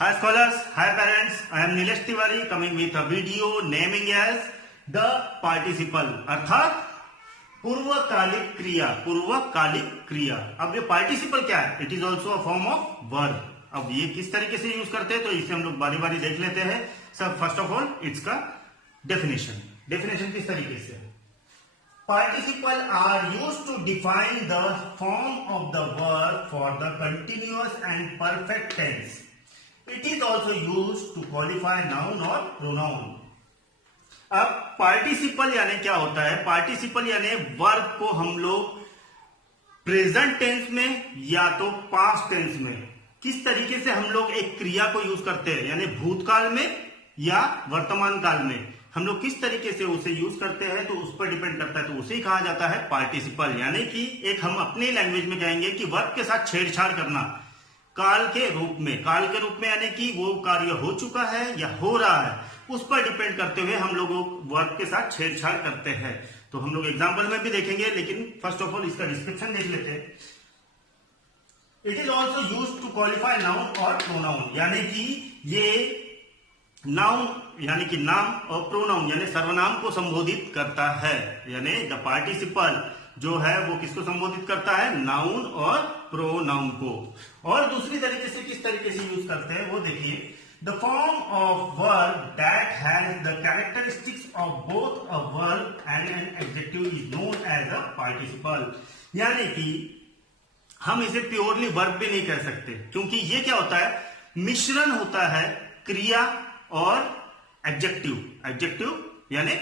Hi scholars, hi parents, I am Nilesh Tiwari coming with a video naming as the participle अर्थात पूर्वकालिक क्रिया। पूर्वकालिक क्रिया। अब ये पार्टिसिपल क्या है? It is also a form of verb. अब ये किस तरीके से यूज करते हैं तो इसे हम लोग बारी बारी देख लेते हैं। सब फर्स्ट ऑफ ऑल इसका डेफिनेशन किस तरीके से? Participle are used to define the form of the verb for the continuous and perfect tense. It is also used to qualify noun or pronoun. अब पार्टिसिपल यानी क्या होता है? पार्टिसिपल यानी वर्ब को हम लोग प्रेजेंट टेंस में या तो पास्ट टेंस में किस तरीके से हम लोग एक क्रिया को यूज करते हैं, यानी भूतकाल में या वर्तमान काल में हम लोग किस तरीके से उसे यूज करते हैं तो उस पर डिपेंड करता है। तो उसे ही कहा जाता है पार्टिसिपल। यानी कि एक हम अपने लैंग्वेज में कहेंगे कि वर्ब के साथ छेड़छाड़ करना काल के रूप में यानी कि वो कार्य हो चुका है या हो रहा है, उस पर डिपेंड करते हुए हम लोग वर्ब के साथ छेड़छाड़ करते हैं। तो हम लोग एग्जाम्पल में भी देखेंगे, लेकिन फर्स्ट ऑफ ऑल इसका डिस्क्रिप्शन देख लेते हैं। It is also use to qualify noun और प्रोनाउन, यानी कि ये नाउन यानी कि नाम और प्रोनाउन यानी सर्वनाम को संबोधित करता है। यानी द पार्टिसिपल जो है वो किसको संबोधित करता है? नाउन और प्रोनाउन को। और दूसरी तरीके से किस तरीके से यूज करते हैं वो देखिए। The form of verb that has the characteristics of both a verb and an adjective is known as a participle. यानी कि हम इसे प्योरली वर्ब भी नहीं कह सकते, क्योंकि ये क्या होता है? मिश्रण होता है क्रिया और एडजेक्टिव यानी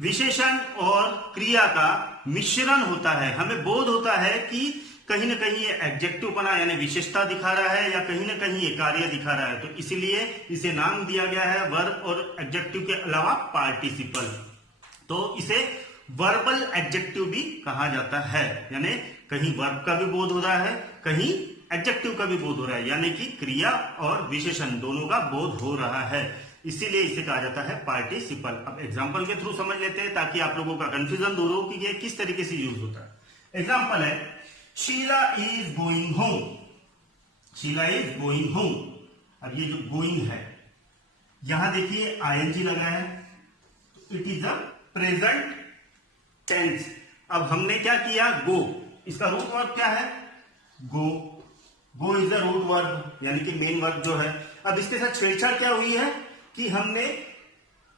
विशेषण और क्रिया का मिश्रण होता है। हमें बोध होता है कि कहीं ना कहीं ये एडजेक्टिव बना यानी विशेषता दिखा रहा है या कहीं ना कहीं ये कार्य दिखा रहा है, तो इसलिए इसे नाम दिया गया है वर्ब और एडजेक्टिव के अलावा पार्टिसिपल। तो इसे वर्बल एडजेक्टिव भी कहा जाता है, यानी कहीं वर्ब का भी बोध हो रहा है, कहीं एडजेक्टिव का भी बोध हो रहा है, यानी कि क्रिया और विशेषण दोनों का बोध हो रहा है, इसीलिए इसे कहा जाता है पार्टिसिपल। अब एग्जांपल के थ्रू समझ लेते हैं ताकि आप लोगों का कंफ्यूजन दूर हो कि ये किस तरीके से यूज होता है। एग्जांपल है Sheela is going home. Sheela is going home. अब ये जो गोइंग है यहां देखिए आईएनजी लगा है, it is a present tense. अब हमने क्या किया? गो, इसका रूट वर्ब क्या है? गो इज द रूट वर्ब यानी कि मेन वर्ब जो है। अब इसके साथ छेड़छाड़ क्या हुई है कि हमने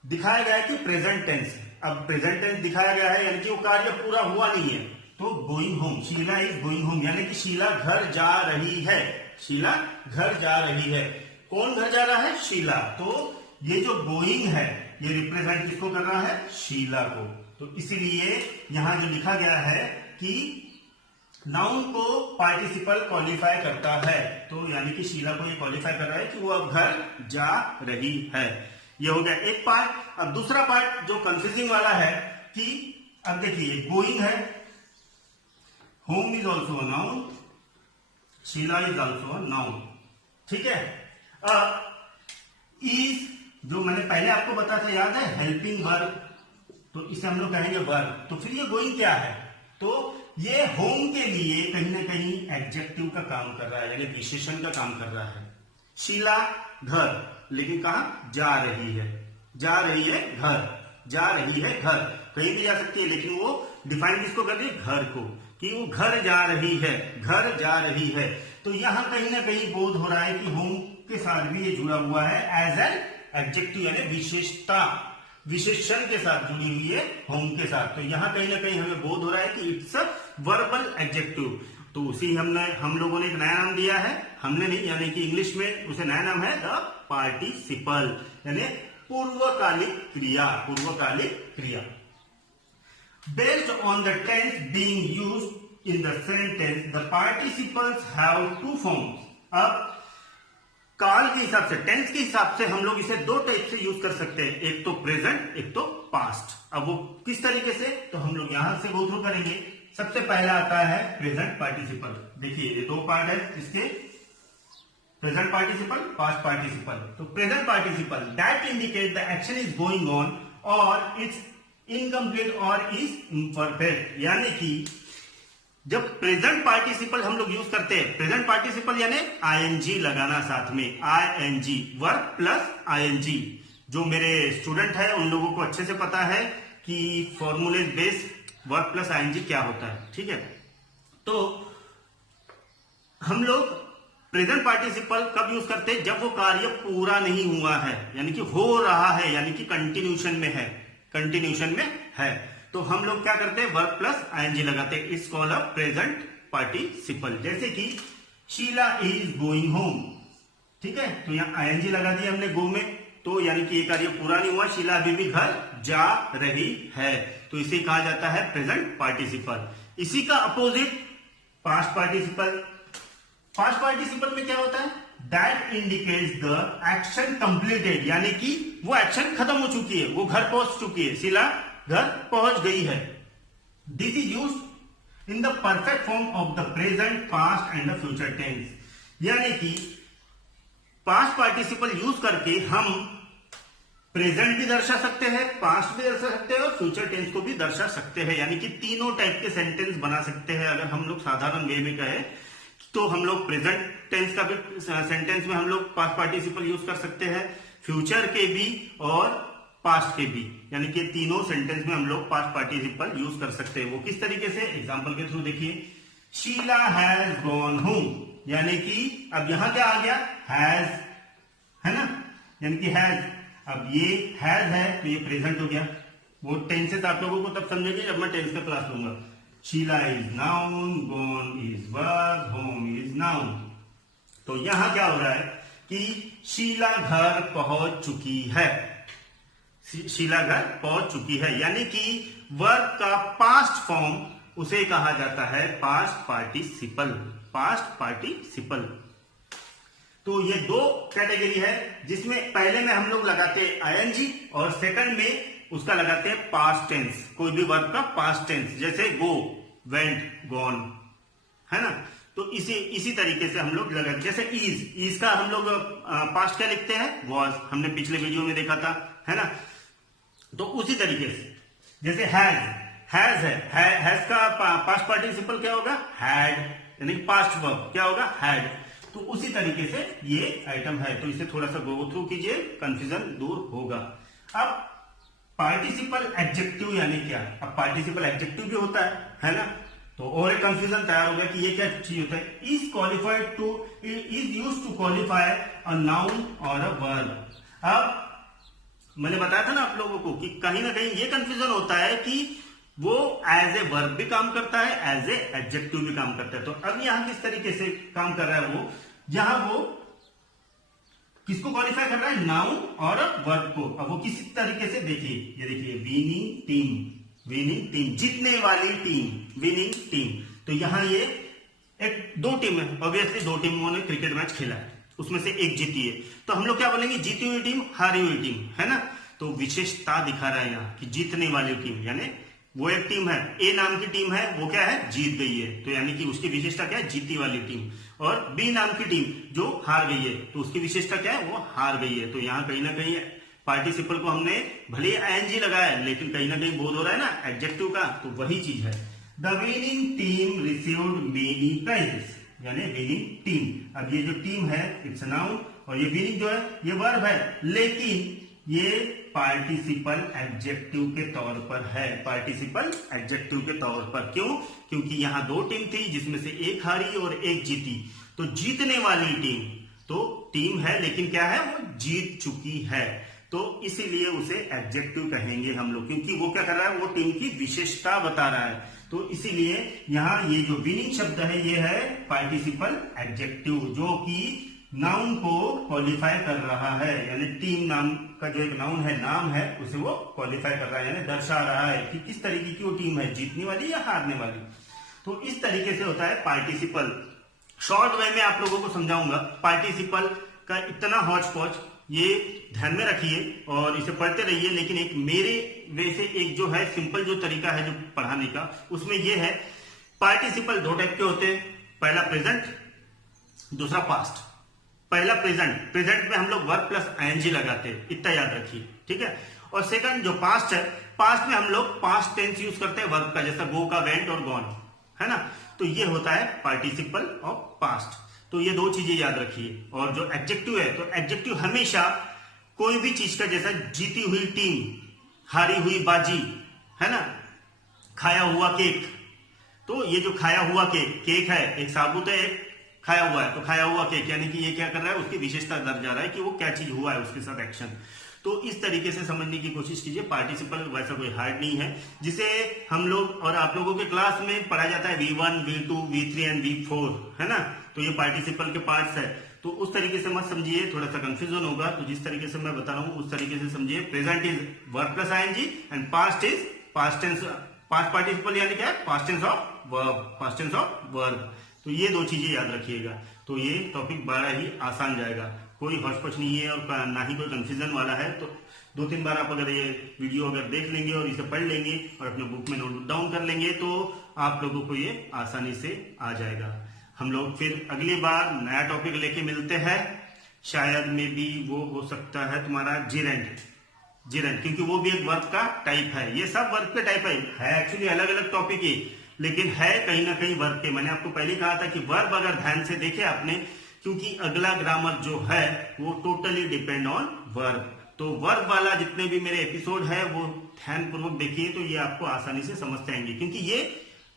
दिखाया गया है कि प्रेजेंट टेंस। अब प्रेजेंट टेंस दिखाया गया है यानी कि वो कार्य पूरा हुआ नहीं है, तो going home, Sheela is going home यानी कि शीला घर जा रही है। शीला घर जा रही है। कौन घर जा रहा है? शीला। तो ये जो गोइंग है ये रिप्रेजेंट किसको कर रहा है? शीला को। तो इसीलिए यहां जो लिखा गया है कि नाउन को पार्टिसिपल क्वालिफाई करता है, तो यानी कि शीला को ये क्वालिफाई कर रहा है कि वो अब घर जा रही है। ये हो गया एक पार्ट। अब दूसरा पार्ट जो कंफ्यूजिंग वाला है कि अब देखिए गोइंग है, home is also a noun, Sheela is also a noun, ठीक है। अब इज जो मैंने पहले आपको बताया था, याद है? हेल्पिंग वर्ब, तो इसे हम लोग कहेंगे वर्ब। तो फिर ये गोइंग क्या है? तो ये होम के लिए कहीं ना कहीं एडजेक्टिव का काम कर रहा है यानी विशेषण का काम कर रहा है। शीला घर, लेकिन कहां? जा रही है। जा रही है घर, जा रही है घर, कहीं भी जा सकती है, लेकिन वो डिफाइन किसको कर रही है? घर को, कि वो घर जा रही है, घर जा रही है। तो यहां कहीं ना कहीं बोध हो रहा है कि होम के साथ भी ये जुड़ा हुआ है एज एन एडजेक्टिव यानी विशेषता, विशेषण के साथ जुड़ी हुई है होम के साथ। तो यहां कहीं ना कहीं हमें बोध हो रहा है कि इट्स अ वर्बल एडजेक्टिव। तो उसी हम लोगों ने एक नया नाम दिया है, हमने नहीं यानी कि इंग्लिश में उसे नया नाम है द पार्टिसिपल यानी पूर्वकालिक क्रिया। पूर्वकालिक क्रिया based on the tense being used in the sentence the participles have two forms. अब काल के हिसाब से, टेंस के हिसाब से हम लोग इसे दो टाइप से यूज कर सकते हैं, एक तो प्रेजेंट, एक तो पास्ट। अब वो किस तरीके से, तो हम लोग यहां से गो थ्रू करेंगे। सबसे पहला आता है प्रेजेंट पार्टिसिपल। देखिए ये दो पार्ट है इसके, प्रेजेंट पार्टिसिपल, पास्ट पार्टिसिपल। तो present participle that indicate the action is going on और इट्स इनकम्प्लीट और इज इम्परफेक्ट, यानी कि जब प्रेजेंट पार्टिसिपल हम लोग यूज करते हैं, प्रेजेंट पार्टिसिपल यानी आईएनजी लगाना साथ में, आईएनजी, वर्ब प्लस आईएनजी। जो मेरे स्टूडेंट है उन लोगों को अच्छे से पता है कि फॉर्मूले बेस्ड वर्ब प्लस आईएनजी क्या होता है, ठीक है। तो हम लोग प्रेजेंट पार्टिसिपल कब यूज करते हैं? जब वो कार्य पूरा नहीं हुआ है, यानी कि हो रहा है, यानी कि कंटिन्यूशन में है, कंटिन्यूशन में है, तो हम लोग क्या करते हैं? वर्ब प्लस आईएनजी लगाते हैं। इस कॉल अ प्रेजेंट पार्टिसिपल। जैसे कि शीला इज गोइंग होम, ठीक है, तो यहां आईएनजी लगा दिया हमने गो में, तो यानी कि ये कार्य पूरा नहीं हुआ, शीला अभी भी घर जा रही है, तो इसे कहा जाता है प्रेजेंट पार्टिसिपल। इसी का opposite past participle. Past participle में क्या होता है? That indicates the action completed, यानी कि वो एक्शन खत्म हो चुकी है, वो घर पहुंच चुकी है, शीला घर पहुंच गई है। This is used in the perfect form of the present, past and the future tense, यानी कि पास्ट पार्टिसिपल यूज करके हम प्रेजेंट भी दर्शा सकते हैं, पास्ट भी दर्शा सकते हैं और फ्यूचर टेंस को भी दर्शा सकते हैं, यानी कि तीनों टाइप के सेंटेंस बना सकते हैं। अगर हम लोग साधारण वे में कहें तो हम लोग प्रेजेंट टेंस का भी सेंटेंस में हम लोग पास्ट पार्टिसिपल यूज कर सकते हैं, फ्यूचर के भी और पास्ट के भी, यानी कि तीनों सेंटेंस में हम लोग पास्ट पार्टिसिपल यूज कर सकते हैं। वो किस तरीके से? एग्जांपल के थ्रू देखिए, शीला हैज गॉन होम, यानी कि अब यहां क्या आ गया? हैज, है ना, यानी कि हैज। अब ये हैज है तो ये प्रेजेंट हो गया। वो टेंसेस आप लोगों को तब समझेंगे जब मैं टेंस का क्लास लूंगा। Sheela is noun, gone is verb, home is noun. तो यहां क्या हो रहा है कि शीला घर पहुंच चुकी है, शीला घर पहुंच चुकी है, यानी कि वर्ब का पास्ट फॉर्म उसे कहा जाता है पास्ट पार्टिसिपल, पास्ट पार्टिसिपल। तो ये दो कैटेगरी है, जिसमें पहले में हम लोग लगाते हैं आईएनजी और सेकंड में उसका लगाते हैं पास्ट टेंस, कोई भी वर्ब का पास्ट टेंस, जैसे गो, वेंट, गॉन, है ना। तो इसी तरीके से हम लोग लगाते, जैसे इज का हम लोग पास्ट क्या लिखते हैं? वॉज, हमने पिछले वीडियो में देखा था, है ना। तो उसी तरीके से जैसे हैज हैज का पास्ट पार्टिसिपल क्या होगा? हैड, यानी पास्ट वर्ब क्या होगा? हैड। तो उसी तरीके से ये आइटम है, तो इसे थोड़ा सा गो थ्रू कीजिए, कंफ्यूजन दूर होगा। अब पार्टिसिपल एडजेक्टिव यानी क्या? अब पार्टिसिपल एडजेक्टिव भी होता है ना, तो और एक कंफ्यूजन तैयार हो गया कि ये क्या चीज होता है। Is qualified to, is used to qualify a noun और अ वर्ब। अब मैंने बताया था ना आप लोगों को कि कहीं ना कहीं ये कंफ्यूजन होता है कि वो एज ए वर्ब भी काम करता है, एज ए एडजेक्टिव भी काम करता है। तो अब यहां किस तरीके से काम कर रहा है वो, जहां वो किसको क्वालिफाई कर रहा है? नाउन और वर्ब को। अब वो किस तरीके से? देखिए, ये देखिए, विनिंग टीम, विनिंग टीम, जीतने वाली टीम, विनिंग टीम। तो यहां ये एक दो टीम है, ऑब्वियसली दो टीमों ने क्रिकेट मैच खेला है, उसमें से एक जीती है, तो हम लोग क्या बोलेंगे? जीती हुई टीम, हारी हुई टीम, है ना। तो विशेषता दिखा रहा है यहाँ कि जीतने वाली टीम, यानी वो एक टीम है, ए नाम की टीम है, वो क्या है? जीत गई है, तो यानी कि उसकी विशेषता क्या है? जीती वाली टीम। और बी नाम की टीम जो हार गई है, तो उसकी विशेषता क्या है? वो हार गई है। तो यहाँ कहीं ना कहीं पार्टिसिपल को हमने भले आईएनजी लगाया है, लेकिन कहीं ना कहीं बोध हो रहा है ना एडजेक्टिव का, तो वही चीज है। The winning team received many prizes, यानी विनिंग टीम। अब ये जो टीम है इट्स नाउन, और ये विनिंग जो है ये वर्ब है, लेकिन ये पार्टिसिपल एडजेक्टिव के तौर पर है, पार्टिसिपल एडजेक्टिव के तौर पर। क्यों? क्योंकि यहां दो टीम थी जिसमें से एक हारी और एक जीती, तो जीतने वाली टीम तो टीम है, लेकिन क्या है? वो जीत चुकी है, तो इसीलिए उसे एडजेक्टिव कहेंगे हम लोग, क्योंकि वो क्या कर रहा है? वो टीम की विशेषता बता रहा है। तो इसीलिए यहां ये जो विनिंग शब्द है ये है पार्टिसिपल एडजेक्टिव, जो कि नाउन को क्वालिफाई कर रहा है, यानी टीम नाम का जो एक नाउन है, नाम है, उसे वो क्वालिफाई कर रहा है, यानी दर्शा रहा है कि किस तरीके की वो टीम है, जीतने वाली या हारने वाली। तो इस तरीके से होता है पार्टिसिपल। शॉर्ट वे में आप लोगों को समझाऊंगा। पार्टिसिपल का इतना हौच पौच, ये ध्यान में रखिए और इसे पढ़ते रहिए, लेकिन एक मेरे वे से एक जो है सिंपल जो तरीका है जो पढ़ाने का, उसमें ये है, पार्टिसिपल दो टाइप के होते हैं, पहला प्रेजेंट, दूसरा पास्ट। पहला प्रेजेंट, प्रेजेंट में हम लोग वर्ब प्लस आईएनजी लगाते हैं, इतना याद रखिए, ठीक है। और सेकंड जो पास्ट है, पास्ट में हम लोग पास्ट टेंस यूज करते हैं वर्ब का, जैसा गो का, वेंट और गॉन, है ना। तो ये होता है पार्टिसिपल ऑफ पास्ट। तो ये दो चीजें याद रखिए। और जो एडजेक्टिव है, तो एडजेक्टिव हमेशा कोई भी चीज का, जैसा जीती हुई टीम, हारी हुई बाजी, है ना, खाया हुआ केक। तो ये जो खाया हुआ केक है, एक साबुत है, एक खाया हुआ है। तो खाया हुआ केक यानी कि ये क्या कर रहा है, उसकी विशेषता दर्ज जा रहा है कि वो क्या चीज हुआ है, उसके साथ एक्शन। तो इस तरीके से समझने की कोशिश कीजिए। पार्टिसिपल वैसा कोई हार्ड नहीं है, जिसे हम लोग और आप लोगों के क्लास में पढ़ा जाता है V1, V2, V3 and V4, है ना। तो ये पार्टिसिपल के पार्ट्स है। तो उस तरीके से मत समझिए, थोड़ा सा कंफ्यूजन होगा। तो जिस तरीके से मैं बता रहा हूं उस तरीके से समझिए। Present is verb plus ING and past is past tense. Past participle यानी क्या है, past tense of verb, past tense of verb. तो ये दो चीजें याद रखिएगा। तो ये टॉपिक बड़ा ही आसान जाएगा, कोई हौच-पौच नहीं है और ना ही कोई कंफ्यूजन वाला है। तो 2-3 बार आप अगर ये वीडियो अगर देख लेंगे और इसे पढ़ लेंगे और अपने बुक में नोट डाउन कर लेंगे तो आप लोगों को ये आसानी से आ जाएगा। हम लोग फिर अगली बार नया टॉपिक लेके मिलते हैं। शायद में भी वो हो सकता है तुम्हारा जिरेंट, क्योंकि वो भी एक वर्ब का टाइप है। ये सब वर्ब के टाइप है एक्चुअली अलग अलग टॉपिक है, लेकिन है कहीं ना कहीं वर्ब के। मैंने आपको पहले कहा था कि वर्ब अगर ध्यान से देखे आपने, क्योंकि अगला ग्रामर जो है वो टोटली डिपेंड ऑन वर्ब। तो वर्ब वाला जितने भी मेरे एपिसोड है वो ध्यानपूर्वक देखिए, तो ये आपको आसानी से समझते आएंगे। क्योंकि ये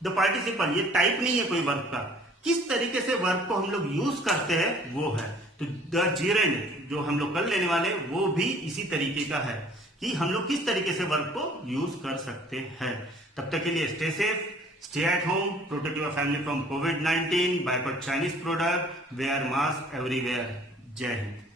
द पार्टिसिपल, ये टाइप नहीं है कोई वर्ब का, किस तरीके से वर्ब को हम लोग यूज करते हैं वो है। तो द जेरेंड जो हम लोग कर लेने वाले वो भी इसी तरीके का है कि हम लोग किस तरीके से वर्ब को यूज कर सकते हैं। तब तक के लिए stay safe, stay at home, protect your family from COVID-19, buy for Chinese product, wear mask everywhere. Jai Hind.